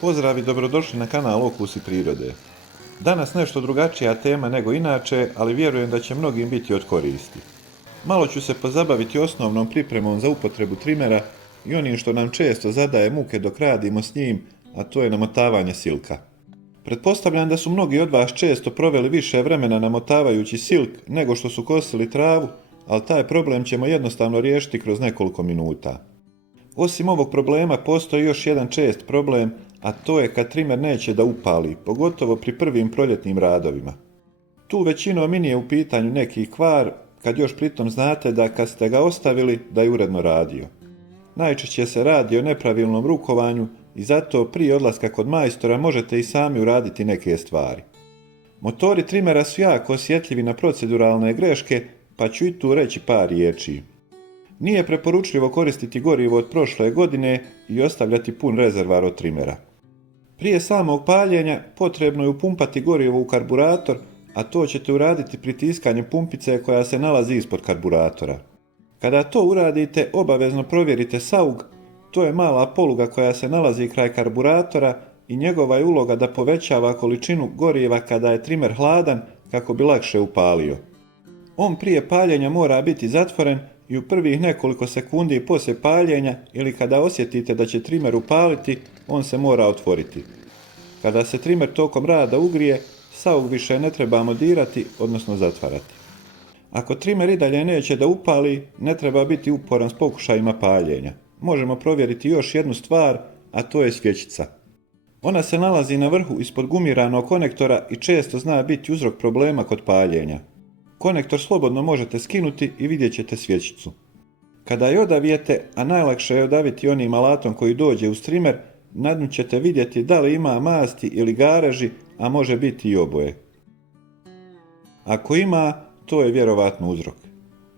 Pozdrav i dobrodošli na kanal Okusi prirode. Danas nešto drugačija tema nego inače, ali vjerujem da će mnogim biti od koristi. Malo ću se pozabaviti osnovnom pripremom za upotrebu trimera i onim što nam često zadaje muke dok radimo s njim, a to je namotavanje silka. Pretpostavljam da su mnogi od vas često proveli više vremena namotavajući silk nego što su kosili travu, ali taj problem ćemo jednostavno riješiti kroz nekoliko minuta. Osim ovog problema postoji još jedan čest problem, a to je kad trimer neće da upali, pogotovo pri prvim proljetnim radovima. Tu većinom i nije u pitanju neki kvar, kad još pritom znate da kad ste ga ostavili da je uredno radio. Najčešće se radi o nepravilnom rukovanju i zato prije odlaska kod majstora možete i sami uraditi neke stvari. Motori trimera su jako osjetljivi na proceduralne greške, pa ću i tu reći par riječi. Nije preporučljivo koristiti gorivo od prošle godine i ostavljati pun rezervar od trimera. Prije samog paljenja potrebno je upumpati gorivo u karburator, a to ćete uraditi pritiskanjem pumpice koja se nalazi ispod karburatora. Kada to uradite, obavezno provjerite saug, to je mala poluga koja se nalazi kraj karburatora i njegova je uloga da povećava količinu goriva kada je trimer hladan kako bi lakše upalio. On prije paljenja mora biti zatvoren i u prvih nekoliko sekundi poslije paljenja ili kada osjetite da će trimer upaliti, on se mora otvoriti. Kada se trimer tokom rada ugrije, saug više ne trebamo dirati, odnosno zatvarati. Ako trimer i dalje neće da upali, ne treba biti uporan s pokušajima paljenja. Možemo provjeriti još jednu stvar, a to je svjećica. Ona se nalazi na vrhu ispod gumiranog konektora i često zna biti uzrok problema kod paljenja. Konektor slobodno možete skinuti i vidjet ćete svjećicu. Kada je odavijete, a najlakše je odaviti onim alatom koji dođe uz trimer, na dnu ćete vidjeti da li ima masti ili gareži, a može biti i oboje. Ako ima, to je vjerovatno uzrok.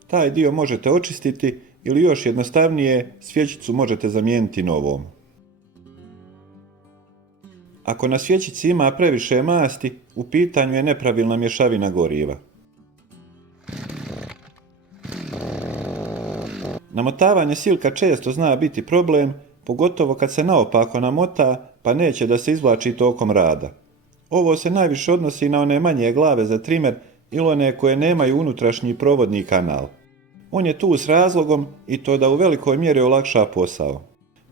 Taj dio možete očistiti ili još jednostavnije, svjećicu možete zamijeniti novom. Ako na svjećici ima previše masti, u pitanju je nepravilna mješavina goriva. Namotavanje silka često zna biti problem, pogotovo kad se naopako namota pa neće da se izvlači tokom rada. Ovo se najviše odnosi na one manje glave za trimer ili one koje nemaju unutrašnji provodni kanal. On je tu s razlogom i to da u velikoj mjeri olakša posao.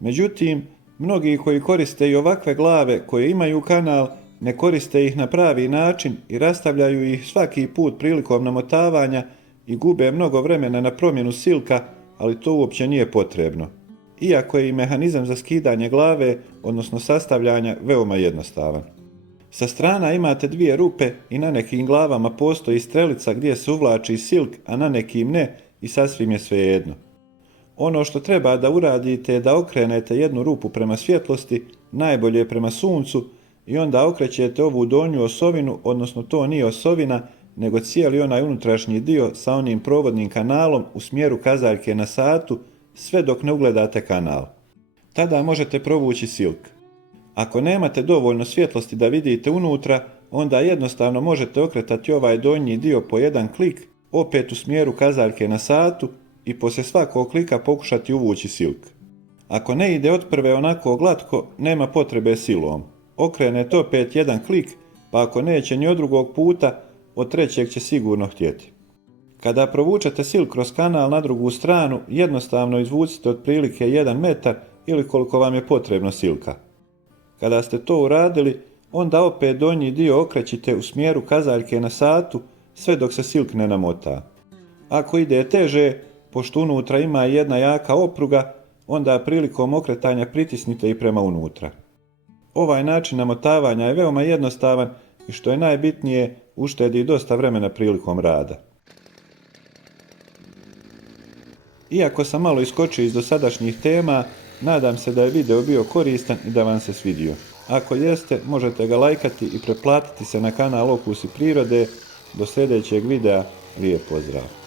Međutim, mnogi koji koriste i ovakve glave koje imaju kanal, ne koriste ih na pravi način i rastavljaju ih svaki put prilikom namotavanja i gube mnogo vremena na promjenu silka, ali to uopće nije potrebno. Iako je i mehanizam za skidanje glave, odnosno sastavljanja, veoma jednostavan. Sa strana imate dvije rupe i na nekim glavama postoji strelica gdje se uvlači silk, a na nekim ne i sasvim je svejedno. Ono što treba da uradite je da okrenete jednu rupu prema svjetlosti, najbolje prema suncu, i onda okrećete ovu donju osovinu, odnosno to nije osovina, nego cijeli onaj unutrašnji dio sa onim provodnim kanalom u smjeru kazaljke na satu, sve dok ne ugledate kanal. Tada možete provući silk. Ako nemate dovoljno svjetlosti da vidite unutra, onda jednostavno možete okretati ovaj donji dio po jedan klik, opet u smjeru kazaljke na satu i poslije svakog klika pokušati uvući silk. Ako ne ide od prve onako glatko, nema potrebe silom. Okrenete opet jedan klik, pa ako neće ni od drugog puta, od trećeg će sigurno htjeti. Kada provučete silk kroz kanal na drugu stranu, jednostavno izvucite otprilike 1 metar ili koliko vam je potrebno silka. Kada ste to uradili, onda opet donji dio okrećite u smjeru kazaljke na satu, sve dok se silk ne namota. Ako ide teže, pošto unutra ima jedna jaka opruga, onda prilikom okretanja pritisnite i prema unutra. Ovaj način namotavanja je veoma jednostavan i što je najbitnije, uštedi dosta vremena prilikom rada. Iako sam malo iskočio iz dosadašnjih tema, nadam se da je video bio koristan i da vam se svidio. Ako jeste, možete ga lajkati i pretplatiti se na kanal Okusi prirode. Do sljedećeg videa, lijep pozdrav!